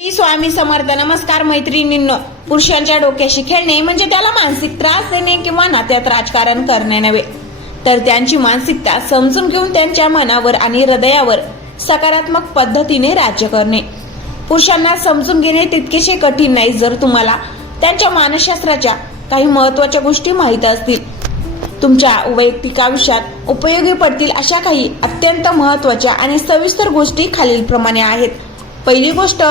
श्री स्वामी समर्थ. नमस्कार मैत्रिणींनो. पुरुषांच्या डोक्याशी खेळणे म्हणजे त्याला मानसिक त्रास देणे किंवा नात्यात राजकारण करणे नव्हे, तर त्यांची मानसिकता समजून घेऊन त्यांच्या मनावर आणि हृदयावर सकारात्मक पद्धतीने राज्य करणे. पुरुषांना समजून घेणे तितकेसे कठीण नाही जर तुम्हाला त्यांच्या मानसशास्त्राच्या काही महत्त्वाच्या गोष्टी माहीत असतील. तुमच्या वैयक्तिक आयुष्यात उपयोगी पडतील अशा काही अत्यंत महत्त्वाच्या आणि सविस्तर गोष्टी खालीलप्रमाणे आहेत. पहिली गोष्ट,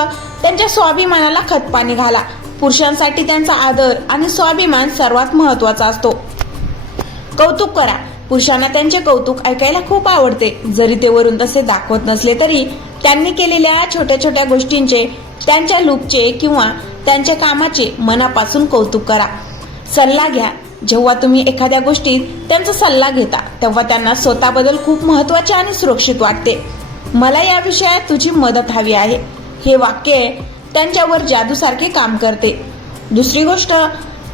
त्यांच्या स्वाभिमानाला खतपाणी घाला. पुरुषांसाठी त्यांचा आदर आणि स्वाभिमान सर्वात महत्त्वाचा असतो. कौतुक करा. पुरुषांना त्यांचे कौतुक ऐकायला खूप आवडते. जरी ते वरून तसे दाखवत नसले तरी त्यांनी केलेल्या छोट्या छोट्या गोष्टींचे, त्यांच्या लुकचे किंवा त्यांच्या कामाचे मनापासून कौतुक करा. सल्ला घ्या. जेव्हा तुम्ही एखाद्या गोष्टीत त्यांचा सल्ला घेता तेव्हा त्यांना स्वतःबद्दल खूप महत्त्वाचे आणि सुरक्षित वाटते. मला या विषयात तुझी मदत हवी आहे, हे वाक्य त्यांच्यावर जादूसारखे काम करते. दुसरी गोष्ट,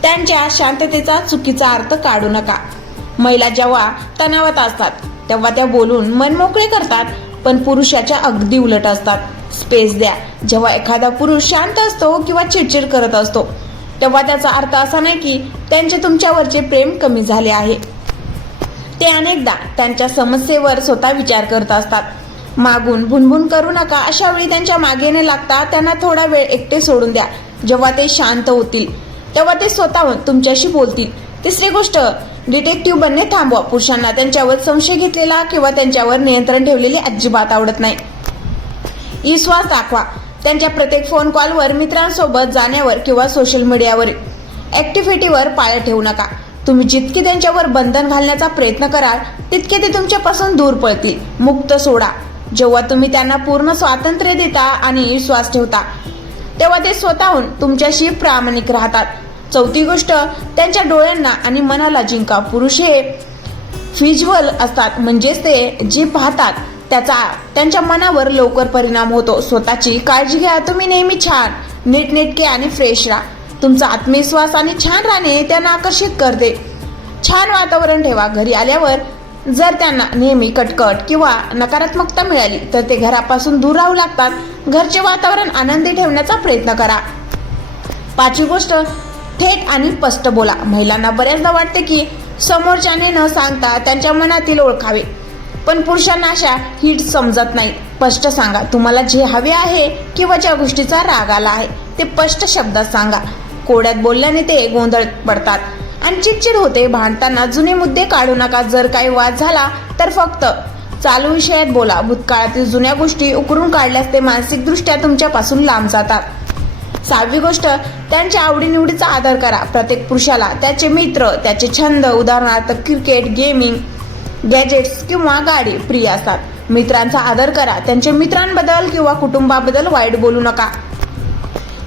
त्यांच्या शांततेचा चुकीचा अर्थ काढू नका. महिला जेव्हा तणावात असतात तेव्हा त्या बोलून मन मोकळे करतात, पण पुरुषाच्या अगदी उलट असतात. स्पेस द्या. जेव्हा एखादा पुरुष शांत असतो किंवा चिडचिड करत असतो तेव्हा त्याचा अर्थ असा नाही की त्यांचे तुमच्यावरचे प्रेम कमी झाले आहे. ते अनेकदा त्यांच्या समस्येवर स्वतः विचार करत असतात. मागून भुनभुन करू नका. अशा वेळी त्यांच्या मागे न लागता त्यांना थोडा वेळ एकटे सोडून द्या. जेव्हा ते शांत होतील तेव्हा ते स्वतःहून तुमच्याशी बोलतील. तिसरी गोष्ट, डिटेक्टिव्ह बनणे थांबवा. पुरुषांना त्यांच्यावर संशय घेतलेला किंवा त्यांच्यावर नियंत्रण ठेवलेले अजिबात आवडत नाही. विश्वास दाखवा. त्यांच्या प्रत्येक फोन कॉलवर, मित्रांसोबत जाण्यावर किंवा सोशल मीडियावर ऍक्टिव्हिटीवर पाळत ठेवू नका. तुम्ही जितके त्यांच्यावर बंधन घालण्याचा प्रयत्न कराल तितके ते तुमच्यापासून दूर पळतील. मुक्त सोडा. जेव्हा तुम्ही त्यांना पूर्ण स्वातंत्र्य देता आणि विश्वास ठेवता तेव्हा ते स्वतःहून तुमच्याशी प्रामाणिक राहतात. चौथी गोष्ट, त्यांच्या डोळ्यांना आणि मनाला जिंका. पुरुष हे व्हिज्युअल असतात, म्हणजेच ते जे पाहतात त्याचा त्यांच्या मनावर लवकर परिणाम होतो. स्वतःची काळजी घ्या. तुम्ही नेहमी छान, नीटनेटके आणि फ्रेश राहा. तुमचा आत्मविश्वास आणि छान राहणे त्यांना आकर्षित करते. छान वातावरण ठेवा. घरी आल्यावर जर त्यांना नेहमी कटकट किंवा नकारात्मकता मिळाली तर ते घरापासून दूर राहू लागतात. घरचे वातावरण आनंदी ठेवण्याचा प्रयत्न करा. पाचवी गोष्ट, थेट आणि स्पष्ट बोला. महिलांना बऱ्याचदा वाटते की समोरच्याने न सांगता त्यांच्या मनातील ओळखावे, पण पुरुषांना अशा हिट समजत नाही. स्पष्ट सांगा. तुम्हाला जे हवे आहे किंवा ज्या गोष्टीचा राग आला आहे ते स्पष्ट शब्दात सांगा. कोड्यात बोलल्याने ते गोंधळ पडतात आणि चिडचिड होते. भांडताना जुने मुद्दे काढू नका. जर काही वाद झाला तर फक्त चालू विषयात बोला. भूतकाळातील जुन्या गोष्टी उकरून काढल्यास ते मानसिकदृष्ट्या तुमच्यापासून लांब जातात. सहावी गोष्ट, त्यांच्या आवडीनिवडीचा आदर करा. प्रत्येक पुरुषाला त्याचे मित्र, त्याचे छंद, उदाहरणार्थ क्रिकेट, गेमिंग, गॅजेट्स किंवा गाडी प्रिय असतात. मित्रांचा आदर करा. त्यांच्या मित्रांबद्दल किंवा कुटुंबाबद्दल वाईट बोलू नका.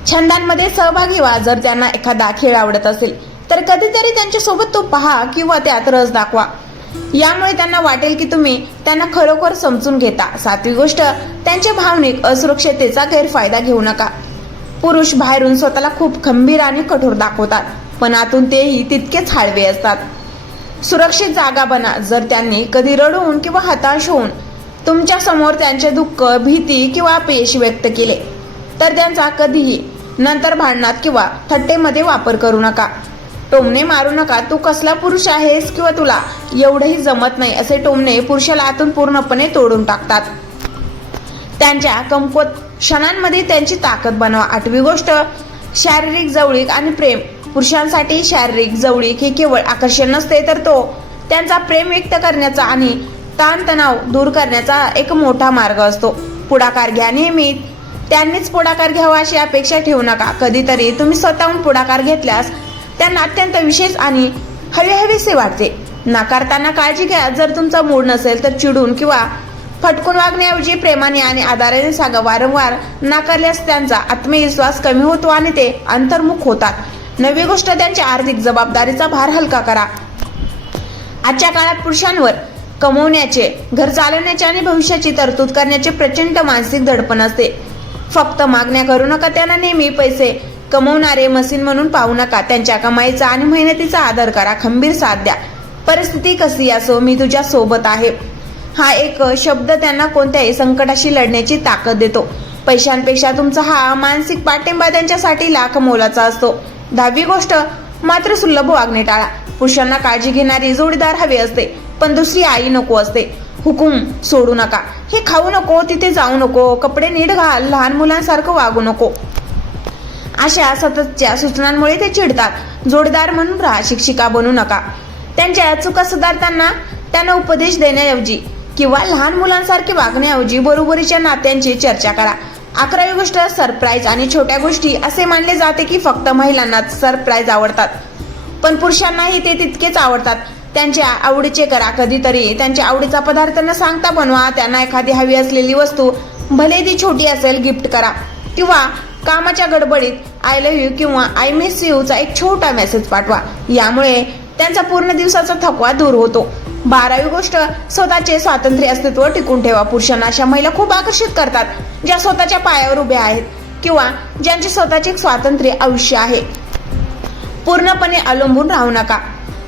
छंदांमध्ये सहभागी व्हा. जर त्यांना एखादा खेळ आवडत असेल तर कधीतरी त्यांच्यासोबत तो पहा किंवा त्यात रस दाखवा. यामुळे त्यांना वाटेल की तुम्ही त्यांना खरोखर समजून घेता. सातवी गोष्ट, त्यांच्या भावनिक असुरक्षिततेचा गैरफायदा घेऊ नका. पुरुष बाहेरून स्वतःला खूप खंबीर आणि कठोर दाखवतात, पण आतून तेही तितकेच हळवे असतात. सुरक्षित जागा बना. जर त्यांनी कधी रडून किंवा हताश होऊन तुमच्या समोर त्यांचे दुःख, भीती किंवा अपयश व्यक्त केले तर त्यांचा कधीही नंतर भांडणात किंवा थट्टेमध्ये वापर करू नका. टोमणे मारू नका. तू कसला पुरुष आहेस किंवा तुला एवढंही जमत नाही असे टोमणे पुरुषाला आतून पूर्णपणे तोडून टाकतात. त्यांच्या कमकुवत क्षणांमध्ये त्यांची ताकद बनवा. आठवी गोष्ट, शारीरिक जवळीक आणि प्रेम. पुरुषांसाठी शारीरिक जवळीक हे केवळ आकर्षण नसते, तर तो त्यांचा प्रेम व्यक्त करण्याचा आणि ताणतणाव दूर करण्याचा एक मोठा मार्ग असतो. पुढाकार घ्या. नेहमी त्यांनीच पुढाकार घ्यावा अशी अपेक्षा ठेवू नका. कधीतरी तुम्ही स्वतःहून पुढाकार घेतल्यास त्यांना अत्यंत विशेष आणि हवेहवेसे वाटते. नाकारताना काळजी घ्या. जर तुमचा मूड नसेल तर चिडून किंवा फटकून वागण्याऐवजी प्रेमाने आणि आदराने सांगा. वारंवार नाकारल्यास त्यांचा आत्मविश्वास कमी होतो आणि ते अंतर्मुख होतात. नवी गोष्ट, त्यांच्या आर्थिक जबाबदारीचा भार हलका करा. आजच्या काळात पुरुषांवर कमवण्याचे, घर चालवण्याचे आणि भविष्याची तरतूद करण्याचे प्रचंड मानसिक दडपण असते. फक्त मागण्या करू नका. त्यांना नेहमी पैसे कमवणारे मशीन म्हणून पाहू नका. त्यांच्या कमाईचा आणि मेहनतीचा आदर करा. खंबीर साथ द्या. परिस्थिती कशी असो, मी तुझ्या सोबत आहे हा एक शब्द त्यांना कोणत्याही संकटाशी लढण्याची ताकद देतो. पैशांपेक्षा तुमचा हा मानसिक पाठिंबा त्यांच्यासाठी लाख मोलाचा असतो. 10वी गोष्ट, मात्र सुलभ वागणे टाळा. पुरुषांना काळजी घेणारी जोडीदार हवे असते, पण दुसरी आई नको असते. हुकूम सोडू नका. हे खाऊ नको, तिथे जाऊ नको, कपडे नीट घाल, लहान मुलांसारखं वागू नको, अशा सततच्या सूचनांमुळे ते चिडतात. जोडीदार म्हणून राहा, शिक्षिका बनू नका. त्यांच्या चुका सुधारताना त्यांना उपदेश देण्याऐवजी किंवा लहान मुलांसारखे वागण्याऐवजी बरोबरीच्या नात्यांची चर्चा करा. 11वी गोष्ट, सरप्राईज आणि छोट्या गोष्टी. असे मानले जाते की फक्त महिलांनाच सरप्राईज आवडतात, पण पुरुषांनाही ते तितकेच आवडतात. त्यांच्या आवडीचे करा. कधीतरी त्यांच्या आवडीचा पदार्थ न सांगता बनवा. त्यांना एखादी हवी असलेली वस्तू, भले ती छोटी असेल, गिफ्ट करा. किंवा कामाच्या गडबडीत आय लव्ह यू किंवा आय मिस यू चा एक छोटा मेसेज पाठवा. यामुळे त्यांचा पूर्ण दिवसाचा थकवा दूर होतो. 12वी गोष्ट, स्वतःचे स्वातंत्र्य अस्तित्व टिकून ठेवा. पुरुषांना अशा महिला खूप आकर्षित करतात ज्या स्वतःच्या पायावर उभ्या आहेत किंवा ज्यांचे स्वतःचे स्वातंत्र्य आयुष्य आहे. पूर्णपणे अवलंबून राहू नका.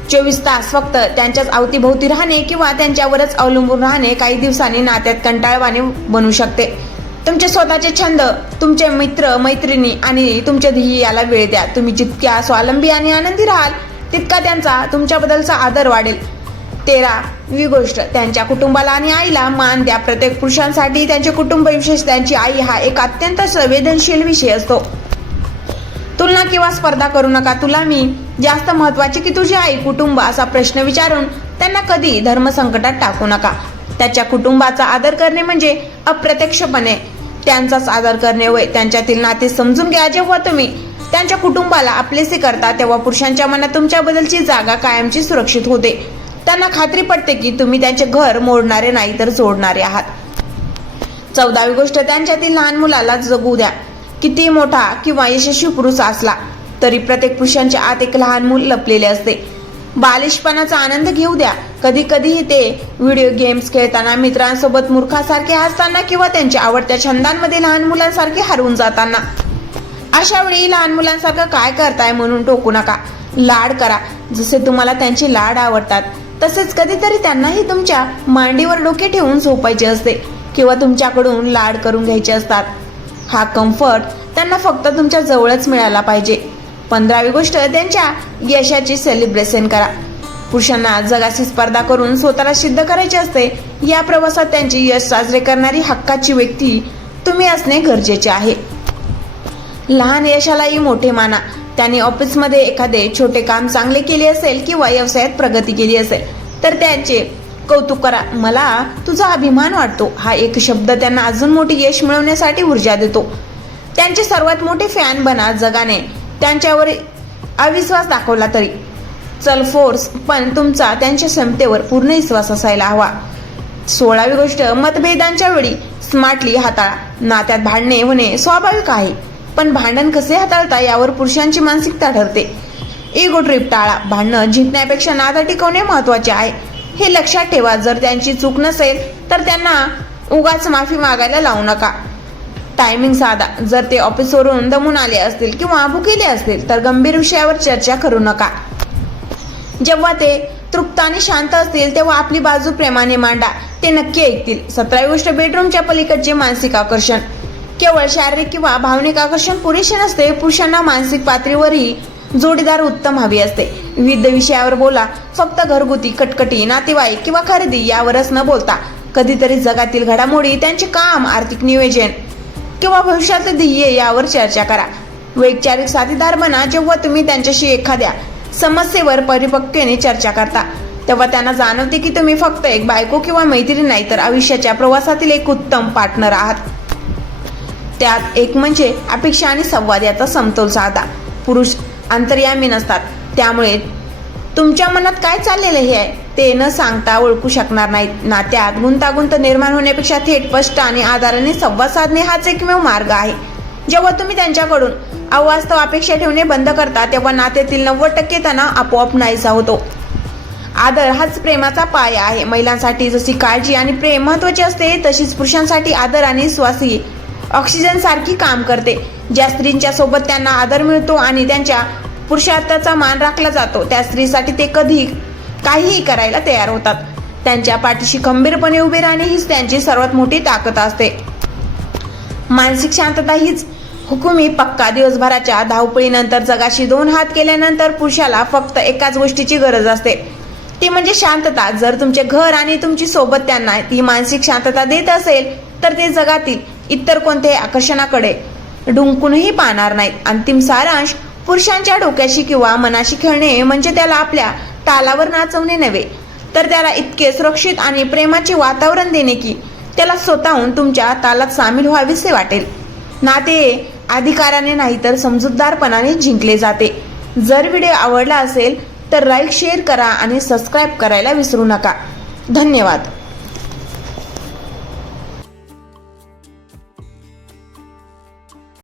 24 तास फक्त त्यांच्याच अवतीभोवती राहणे किंवा त्यांच्यावरच अवलंबून राहणे काही दिवसांनी नात्यात कंटाळवाणे बनू शकते. तुमचे स्वतःचे छंद, तुमचे मित्र मैत्रिणी आणि तुमच्या ध्येय याला वेळ द्या. तुम्ही जितक्या स्वावलंबी आणि आनंदी राहाल तितका त्यांचा तुमच्याबद्दलचा आदर वाढेल. 13वी गोष्ट, त्यांच्या कुटुंबाला आणि आईला मान द्या. प्रत्येक पुरुषांसाठी त्यांचे कुटुंब, विशेष त्यांची आई, हा एक अत्यंत संवेदनशील विषय असतो. तुलना किंवा स्पर्धा करू नका. तुला मी जास्त महत्वाची की तुझी आई, कुटुंब, असा प्रश्न विचारून त्यांना कधी धर्मसंकटात टाकू नका. त्याच्या कुटुंबाचा आदर करणे म्हणजे अप्रत्यक्षपणे त्यांचाच आदर करणे होय. त्यांच्यातील नाते समजून घ्या. जेव्हा तुम्ही त्यांच्या कुटुंबाला आपलेसे करता तेव्हा पुरुषांच्या मनात तुमच्याबद्दलची जागा कायमची सुरक्षित होते. त्यांना खात्री पडते की तुम्ही त्यांचे घर मोडणारे नाही तर जोडणारे आहात. 14वी गोष्ट, त्यांच्यातील लहान मुलाला जगू द्या. किती मोठा किंवा यशस्वी पुरुष असला तरी प्रत्येक पुरुषांच्या आत एक लहान मूल लपलेले असते. बालिशपणाचा आनंद घेऊ द्या. कधी कधीही ते व्हिडिओ गेम्स खेळताना, मित्रांसोबत मूर्खासारखे हसताना किंवा त्यांच्या आवडत्या छंदांमध्ये लहान मुलांसारखे हरवून जाताना. अशा वेळी लहान मुलांसारखं काय करताय म्हणून टोकू नका. लाड करा जसे तुम्हाला त्यांचे लाड आवडतात तसेच. कधीतरी त्यांनाही तुमच्या मांडीवर डोके ठेवून झोपायचे असते किंवा तुमच्याकडून लाड करून घ्यायचे असतात. हा कम्फर्ट त्यांना फक्त तुमच्या जवळच मिळाला पाहिजे. 15वी गोष्ट, त्यांच्या यशाची सेलिब्रेशन करा. पुरुषांना जगाशी स्पर्धा करून स्वतःला सिद्ध करायचे असते. या प्रवासात त्यांचे यश साजरे करणारी हक्काची व्यक्ती तुम्ही असणे गरजेचे आहे. लहान यशालाही मोठे माना. त्यांनी ऑफिसमध्ये एखादे छोटे काम चांगले केले असेल किंवा व्यवसायात प्रगती केली असेल तर त्यांचे कौतुक करा. मला तुझा अभिमान वाटतो, हा एक शब्द त्यांना अजून मोठी यश मिळवण्यासाठी ऊर्जा देतो. त्यांचे सर्वात मोठे फॅन बना. जगाने त्यांच्यावर अविश्वास दाखवला तरी चल फोर्स, पण तुमचा त्यांच्या क्षमतेवर पूर्ण विश्वास असायला हवा. 16वी गोष्ट, मतभेदांच्या वेळी स्मार्टली हाताळा. नात्यात भांडणे होणे स्वाभाविक आहे, पण भांडण कसे हाताळता यावर पुरुषांची मानसिकता ठरते. इगो ट्रिप टाळा. भांडणं जिंकण्यापेक्षा नातं टिकवणे महत्वाचे आहे, हे लक्षात ठेवा. जर त्यांची चूक नसेल तर त्यांना उगाच माफी मागायला लावू नका. टायमिंग साधा. जर ते ऑफिसवरून दमून आले असतील किंवा भुकेले असतील तर गंभीर विषयावर चर्चा करू नका. जेव्हा ते तृप्त आणि शांत असतील तेव्हा आपली बाजू प्रेमाने मांडा, ते नक्की ऐकतील. 17वी गोष्ट, बेडरूमच्या पलीकडचे मानसिक आकर्षण. केवळ शारीरिक किंवा भावनिक आकर्षण पुरेसे नसते. पुरुषांना मानसिक पातळीवरही जोडीदार उत्तम हवी असते. विविध विषयावर बोला. फक्त घरगुती कटकटी, नातेवाईक किंवा खरेदी यावरच न बोलता कधीतरी जगातील घडामोडी, त्यांचे काम, आर्थिक नियोजन किंवा भविष्याचे ध्येय यावर चर्चा करा. वैचारिक साथीदार बना. जेव्हा तुम्ही त्यांच्याशी एखाद्या समस्येवर परिपक्वतेने चर्चा करता तेव्हा त्यांना जाणवते की तुम्ही फक्त एक बायको किंवा मैत्रीण नाही तर आयुष्याच्या प्रवासातील एक उत्तम पार्टनर आहात. त्यात एक म्हणजे अपेक्षा आणि संवाद याचा समतोल साधा. पुरुष अंतर्यामी नसतात, त्यामुळे तुमच्या मनात काय चाललेलं आहे ते न सांगता ओळखू शकणार नाहीत. नात्यात गुंतागुंत निर्माण होण्यापेक्षा थेट, स्पष्ट आणि आदराने संवाद साधणे हाच एकमेव मार्ग आहे. जेव्हा तुम्ही त्यांच्याकडून अवास्तव अपेक्षा ठेवणे बंद करता तेव्हा नात्यातील 90% तणाव आपोआप नाहीसा होतो. आदर हाच प्रेमाचा पाया आहे. महिलांसाठी जशी काळजी आणि प्रेम महत्वाचे असते तशीच पुरुषांसाठी आदर आणि श्वासी ऑक्सिजन सारखी काम करते. ज्या स्त्रींच्या सोबत त्यांना आदर मिळतो आणि त्यांच्या पुरुषार्थाचा मान राखला जातो त्या स्त्रीसाठी ते कधी काहीही करायला तयार होतात. त्यांच्या पाठीशी खंबीरपणे उभे राहणे हीच त्यांची सर्वात मोठी ताकद असते. मानसिक शांतता हीच हुकुमी पक्का दिवसभराच्या धावपळीनंतर जगाशी 2 हात केल्यानंतर पुरुषाला फक्त एकाच गोष्टीची गरज असते, ती म्हणजे शांतता. जर तुमचे घर आणि तुमची सोबत त्यांना ती मानसिक शांतता देत असेल तर ते जगातील इतर कोणत्याही आकर्षणाकडे डुंकूनही पाहणार नाहीत. अंतिम सारांश, पुरुषांच्या डोक्याशी किंवा मनाशी खेळणे म्हणजे त्याला आपल्या तालावर नाचवणे नव्हे, तर त्याला इतके सुरक्षित आणि प्रेमाचे वातावरण देणे की त्याला स्वतःहून तुमच्या तालात सामील व्हावेसे वाटेल. नाते अधिकाराने नाही तर समजूतदारपणाने जिंकले जाते. जर व्हिडिओ आवडला असेल तर लाईक, शेअर करा आणि सबस्क्राईब करायला विसरू नका. धन्यवाद.